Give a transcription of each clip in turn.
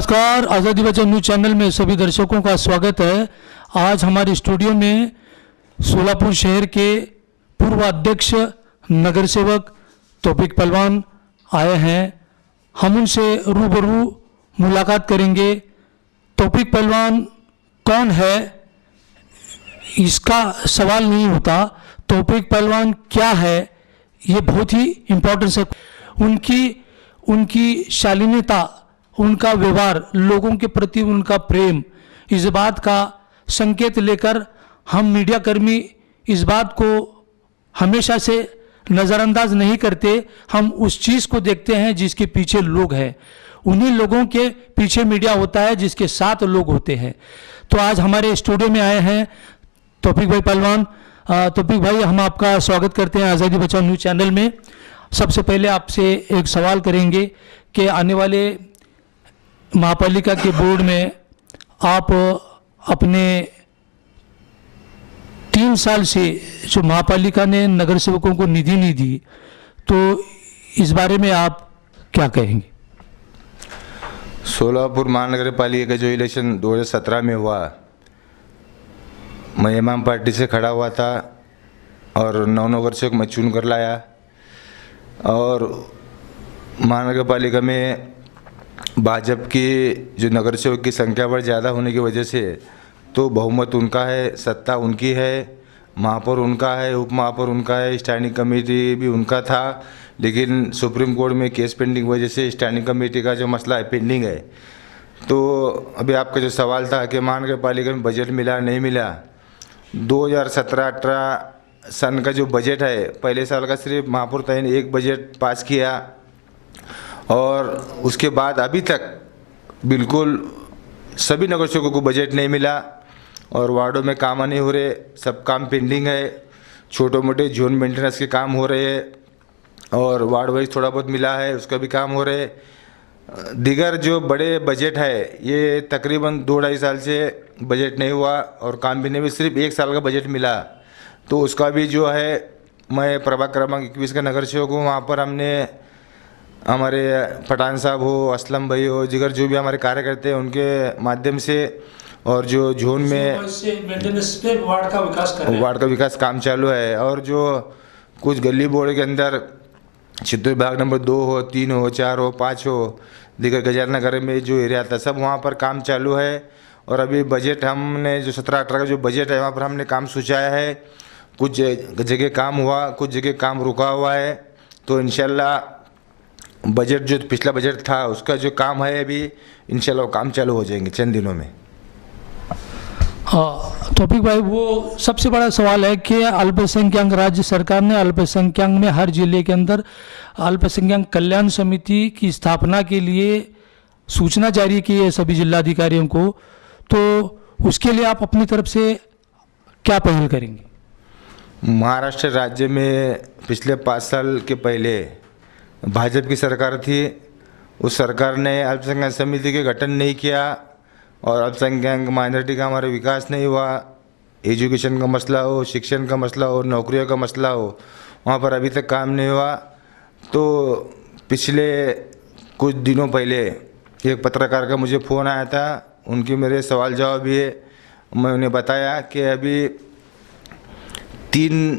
नमस्कार, आज़ादी बचाओ न्यूज चैनल में सभी दर्शकों का स्वागत है। आज हमारे स्टूडियो में सोलापुर शहर के पूर्व अध्यक्ष नगर सेवक तौफीक पहलवान आए हैं। हम उनसे रूबरू मुलाकात करेंगे। तौफीक पहलवान कौन है, इसका सवाल नहीं होता। तौफीक पहलवान क्या है, ये बहुत ही इम्पोर्टेंट है। उनकी शालीनता, उनका व्यवहार, लोगों के प्रति उनका प्रेम, इस बात का संकेत लेकर हम मीडिया कर्मी इस बात को हमेशा से नज़रअंदाज नहीं करते। हम उस चीज़ को देखते हैं जिसके पीछे लोग हैं। उन्हीं लोगों के पीछे मीडिया होता है जिसके साथ लोग होते हैं। तो आज हमारे स्टूडियो में आए हैं तौफीक भाई पहलवान। तौफीक भाई, हम आपका स्वागत करते हैं आज़ादी बचाओ न्यूज़ चैनल में। सबसे पहले आपसे एक सवाल करेंगे कि आने वाले महापालिका के बोर्ड में आप अपने 3 साल से जो महापालिका ने नगर सेवकों को निधि नहीं दी, तो इस बारे में आप क्या कहेंगे? सोलापुर महानगर पालिका का जो इलेक्शन 2017 में हुआ, मैं इमाम पार्टी से खड़ा हुआ था और 9 नगर सेवक मैं चुन कर लाया। और महानगर पालिका में भाजपा की जो नगर सेवक की संख्या बढ़ ज़्यादा होने की वजह से तो बहुमत उनका है, सत्ता उनकी है, महापौर उनका है, उप महापौर उनका है, स्टैंडिंग कमेटी भी उनका था। लेकिन सुप्रीम कोर्ट में केस पेंडिंग वजह से स्टैंडिंग कमेटी का जो मसला है पेंडिंग है। तो अभी आपका जो सवाल था कि महानगर पालिका में बजट मिला नहीं मिला, 2017-18 सन का जो बजट है, पहले साल का सिर्फ महापौर तय ने एक बजट पास किया और उसके बाद अभी तक बिल्कुल सभी नगर सेवकों को बजट नहीं मिला और वार्डों में काम नहीं हो रहे, सब काम पेंडिंग है। छोटे मोटे जोन मेंटेनेंस के काम हो रहे हैं और वार्ड वाइज थोड़ा बहुत मिला है, उसका भी काम हो रहे। दीगर जो बड़े बजट है, ये तकरीबन 2-2.5 साल से बजट नहीं हुआ और काम भी नहीं हुआ, सिर्फ 1 साल का बजट मिला। तो उसका भी जो है, मैं प्रभाग क्रमांक 21 का नगर सेवक हूँ। वहाँ पर हमने हमारे पठान साहब हो, असलम भाई हो, जिगर जो भी हमारे कार्यकर्ते हैं, उनके माध्यम से और जो जोन में वार्ड का विकास काम चालू है। और जो कुछ गली बोर्ड के अंदर क्षेत्र विभाग नंबर 2 हो, 3 हो, 4 हो, 5 हो, दिगर गजार नगर में जो एरिया था, सब वहाँ पर काम चालू है। और अभी बजट हमने जो 17-18 का जो बजट है, वहाँ पर हमने काम सोचाया है। कुछ जगह काम हुआ, कुछ जगह काम रुका हुआ है। तो इंशाल्लाह बजट जो पिछला बजट था उसका जो काम है, अभी इंशाल्लाह काम चालू हो जाएंगे चंद दिनों में। हाँ तौफीक भाई, वो सबसे बड़ा सवाल है कि अल्पसंख्यक राज्य सरकार ने अल्पसंख्यक में हर जिले के अंदर अल्पसंख्यक कल्याण समिति की स्थापना के लिए सूचना जारी की है सभी जिलाधिकारियों को। तो उसके लिए आप अपनी तरफ से क्या पहल करेंगे? महाराष्ट्र राज्य में पिछले 5 साल के पहले भाजपा की सरकार थी। उस सरकार ने अल्पसंख्यक समिति के गठन नहीं किया और अल्पसंख्यक माइनॉरिटी का हमारा विकास नहीं हुआ। एजुकेशन का मसला हो, शिक्षण का मसला हो, नौकरियों का मसला हो, वहाँ पर अभी तक काम नहीं हुआ। तो पिछले कुछ दिनों पहले एक पत्रकार का मुझे फ़ोन आया था, उनकी मेरे सवाल जवाब भी है। मैं उन्हें बताया कि अभी 3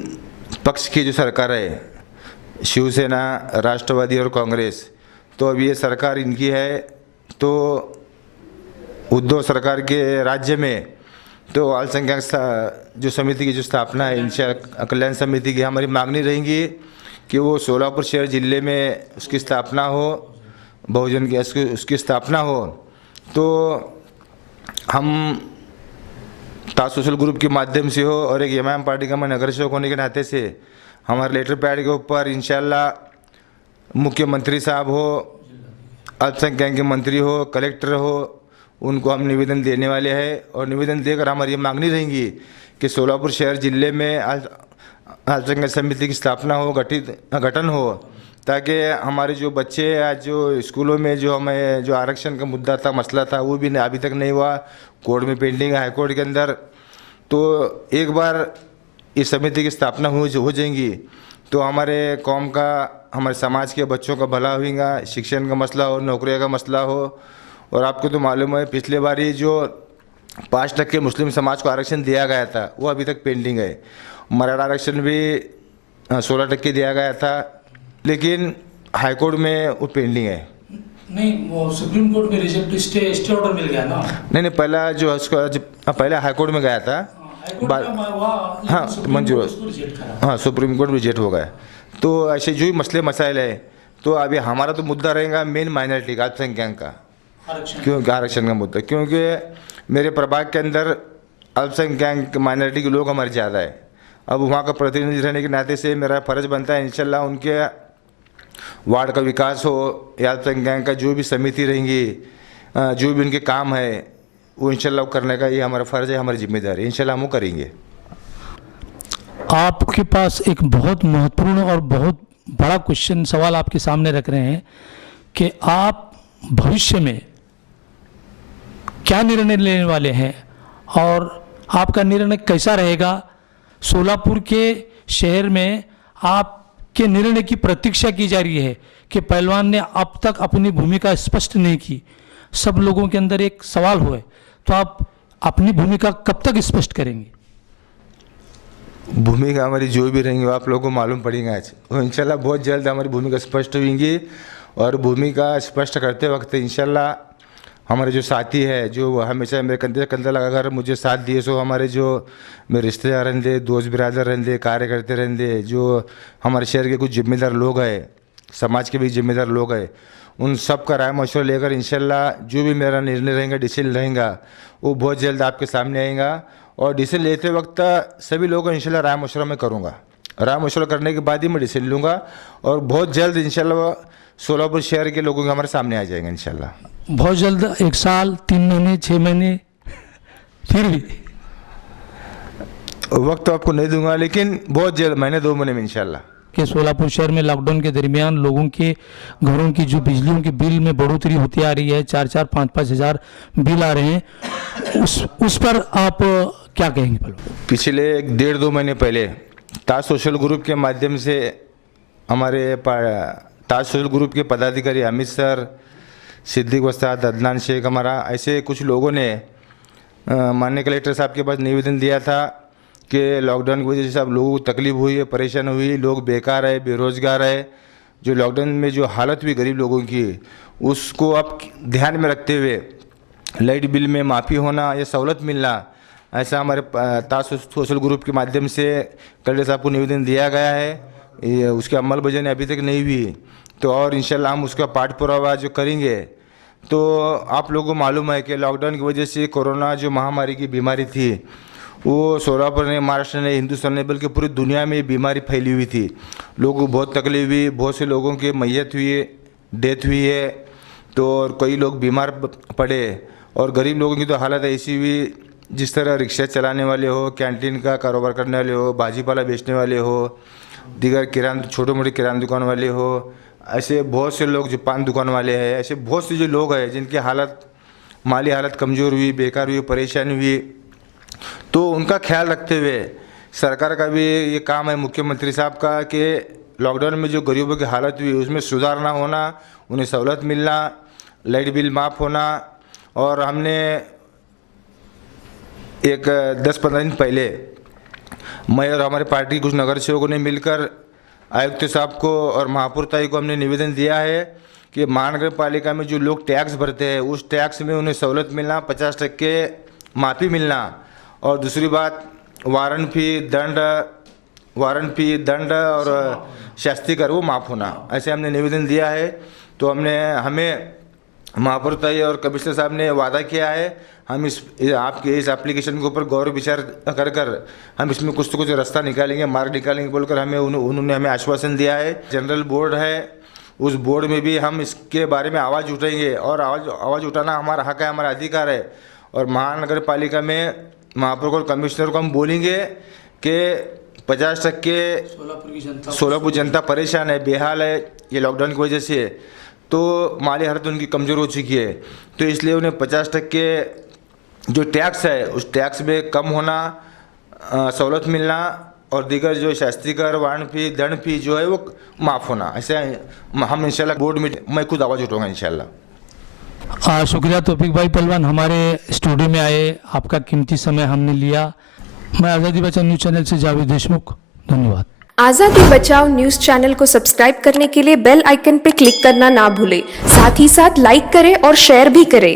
पक्ष की जो सरकार है, शिवसेना, राष्ट्रवादी और कांग्रेस, तो अभी ये सरकार इनकी है। तो उद्धव सरकार के राज्य में तो अल्पसंख्यक जो समिति की जो स्थापना है, इंशाअल्लाह कल्याण समिति की, हमारी मांगनी रहेंगी कि वो सोलापुर शहर जिले में उसकी स्थापना हो, बहुजन की उसकी स्थापना हो। तो हम ताज सोशल ग्रुप के माध्यम से हो और एक इमाम पार्टी का मैं नगर सेवक होने के नाते से हमारे लेटर पैड के ऊपर इंशाल्लाह मुख्यमंत्री साहब हो, अल्पसंख्यक के मंत्री हो, कलेक्टर हो, उनको हम निवेदन देने वाले हैं। और निवेदन देकर हमारी ये मांगनी रहेंगी कि सोलापुर शहर जिले में अल्पसंख्यक समिति की स्थापना हो, गठन हो, ताकि हमारे जो बच्चे आज जो स्कूलों में जो हमें जो आरक्षण का मुद्दा था, मसला था, वो भी अभी तक नहीं हुआ, कोर्ट में पेंडिंग है, हाई कोर्ट के अंदर। तो एक बार इस समिति की स्थापना हो जाएंगी तो हमारे कौम का, हमारे समाज के बच्चों का भला होगा, शिक्षण का मसला हो, नौकरियों का मसला हो और आपको तो मालूम है पिछले बार ही जो 5% मुस्लिम समाज को आरक्षण दिया गया था वो अभी तक पेंडिंग है। मराठा आरक्षण भी 16% दिया गया था, लेकिन हाईकोर्ट में वो पेंडिंग है। नहीं, वो सुप्रीम कोर्ट में रिजेक्ट स्टे ऑर्डर मिल गया ना। नहीं, पहला जो उसका पहले हाईकोर्ट में गया था, हाँ मंजूर, हाँ सुप्रीम कोर्ट रिजेक्ट हो गया। तो ऐसे जो भी मसले मसाइल है, तो अभी हमारा तो मुद्दा रहेगा मेन माइनॉरिटी का, अल्पसंख्यक का, क्यों आरक्षण का मुद्दा, क्योंकि मेरे प्रभाग के अंदर अल्पसंख्यक माइनॉरिटी के लोग हमारे ज़्यादा है। अब वहाँ का प्रतिनिधि रहने के नाते से मेरा फ़र्ज़ बनता है इंशाल्लाह उनके वार्ड का विकास हो या अल्पसंख्यक का जो भी समिति रहेंगी, जो भी उनके काम है वो इंशाल्लाह करने का ये हमारा फ़र्ज़ है, हमारी जिम्मेदारी, इंशाल्लाह हम वो करेंगे। आपके पास एक बहुत महत्वपूर्ण और बहुत बड़ा क्वेश्चन सवाल आपके सामने रख रहे हैं कि आप भविष्य में क्या निर्णय लेने वाले हैं और आपका निर्णय कैसा रहेगा। सोलापुर के शहर में आपके निर्णय की प्रतीक्षा की जा रही है कि पहलवान ने अब तक अपनी भूमिका स्पष्ट नहीं की। सब लोगों के अंदर एक सवाल हुआ है, तो आप अपनी भूमिका कब तक स्पष्ट करेंगे? भूमिका हमारी जो भी रहेंगी वो आप लोगों को मालूम पड़ेंगे आज, और इंशाल्लाह बहुत जल्द हमारी भूमिका स्पष्ट होंगी। और भूमिका स्पष्ट करते वक्त इंशाल्लाह हमारे जो साथी है, जो हमेशा मेरे कंधे से कंधा लगाकर मुझे साथ दिए, सो हमारे जो मेरे रिश्तेदार रहंदे, दोस्त बिरादर रहंदे, कार्यकर्ते रहंदे, जो हमारे शहर के कुछ जिम्मेदार लोग हैं, समाज के भी जिम्मेदार लोग हैं, उन सब का राय मशवरा लेकर इंशाल्लाह जो भी मेरा निर्णय रहेगा, डिसीजन रहेगा, वो बहुत जल्द आपके सामने आएगा। और डिसीजन लेते वक्त सभी लोगों को इंशाल्लाह राय मशवरा मैं करूँगा। राय मशवरा करने के बाद ही मैं डिसीजन लूँगा और बहुत जल्द इंशाल्लाह सोलापुर शहर के लोगों के हमारे सामने आ जाएंगे इंशाल्लाह। बहुत जल्द, 1 साल, 3 महीने, 6 महीने, फिर भी वक्त तो आपको नहीं दूंगा, लेकिन बहुत जल्द, महीने 2 महीने में इंशाल्लाह। कि सोलापुर शहर में लॉकडाउन के दरमियान लोगों के घरों की जो बिजलियों के बिल में बढ़ोतरी होती आ रही है, 4-4, 5-5 हज़ार बिल आ रहे हैं, उस पर आप क्या कहेंगे? पिछले 1-1.5-2 महीने पहले ताज सोशल ग्रुप के माध्यम से हमारे ताज सोशल ग्रुप के पदाधिकारी अमित सर, सिद्दीक उस्ताद, अदनान शेख, हमारा ऐसे कुछ लोगों ने माननीय कलेक्टर साहब के पास निवेदन दिया था कि लॉकडाउन की वजह से सब लोगों को तकलीफ हुई है, परेशान हुई, लोग बेकार है, बेरोज़गार है, जो लॉकडाउन में जो हालत हुई गरीब लोगों की, उसको आप ध्यान में रखते हुए लाइट बिल में माफ़ी होना या सहूलत मिलना, ऐसा हमारे ताज सोशल ग्रुप के माध्यम से कलेक्टर साहब को निवेदन दिया गया है। उसके अमलबजानी अभी तक नहीं हुई, तो और इंशाल्लाह हम उसका पाठ पुरावा जो करेंगे। तो आप लोगों को मालूम है कि लॉकडाउन की वजह से कोरोना जो महामारी की बीमारी थी, वो सोलापुर ने, महाराष्ट्र ने, हिंदुस्तान ने, बल्कि पूरी दुनिया में ये बीमारी फैली हुई थी। लोगों को बहुत तकलीफ हुई, बहुत से लोगों की मैयत हुई है, डेथ हुई है, तो और कई लोग बीमार पड़े। और गरीब लोगों की तो हालत ऐसी हुई, जिस तरह रिक्शा चलाने वाले हो, कैंटीन का कारोबार करने वाले हो, भाजीपाला बेचने वाले हो, दीगर किराना, छोटे मोटे किराना दुकान वाले हो, ऐसे बहुत से लोग जो पान दुकान वाले हैं, ऐसे बहुत से जो लोग हैं जिनकी हालत, माली हालत कमज़ोर हुई, बेकार हुई, परेशानी हुई, तो उनका ख्याल रखते हुए सरकार का भी ये काम है, मुख्यमंत्री साहब का, कि लॉकडाउन में जो गरीबों की हालत हुई उसमें सुधार ना होना, उन्हें सहूलत मिलना, लाइट बिल माफ़ होना। और हमने एक 10-15 दिन पहले मैं और हमारे पार्टी के कुछ नगर सेवकों ने मिलकर आयुक्त साहब को और महापौर ताई को हमने निवेदन दिया है कि महानगर पालिका में जो लोग टैक्स भरते हैं उस टैक्स में उन्हें सहूलत मिलना, 50% माफ़ी मिलना। और दूसरी बात, वारंट फी, दंड और शास्ति कर वो माफ़ होना, ऐसे हमने निवेदन दिया है। तो हमें महापौर ताई और कमिश्नर साहब ने वादा किया है, हम आपके इस एप्लीकेशन के ऊपर गौर विचार कर हम इसमें कुछ तो कुछ रास्ता निकालेंगे, मार्ग निकालेंगे बोलकर उन्होंने हमें आश्वासन दिया है। जनरल बोर्ड है, उस बोर्ड में भी हम इसके बारे में आवाज़ उठाएंगे, और आवाज़ उठाना हमारा हक है, हमारा अधिकार है। और महानगर पालिका में महापौर और कमिश्नर को हम बोलेंगे कि 50% सोलापुर जनता परेशान है, बेहाल है ये लॉकडाउन की वजह से, तो माली हालत उनकी कमज़ोर हो चुकी है, तो इसलिए उन्हें 50% जो टैक्स है उस टैक्स में कम होना, सहूलत मिलना, और दीगर जो शास्त्री कर, वारंट फी, दंड फी जो है वो माफ़ होना, ऐसे हम इंशाल्लाह बोर्ड में मैं खुद आवाज़ उठाऊंगा इंशाल्लाह। शुक्रिया तौफीक भाई पहलवान, हमारे स्टूडियो में आए, आपका कीमती समय हमने लिया। मैं आज़ादी बचाओ न्यूज़ चैनल से जावेद देशमुख, धन्यवाद। आजादी बचाओ न्यूज चैनल को सब्सक्राइब करने के लिए बेल आइकन पर क्लिक करना ना भूलें। साथ ही साथ लाइक करें और शेयर भी करें।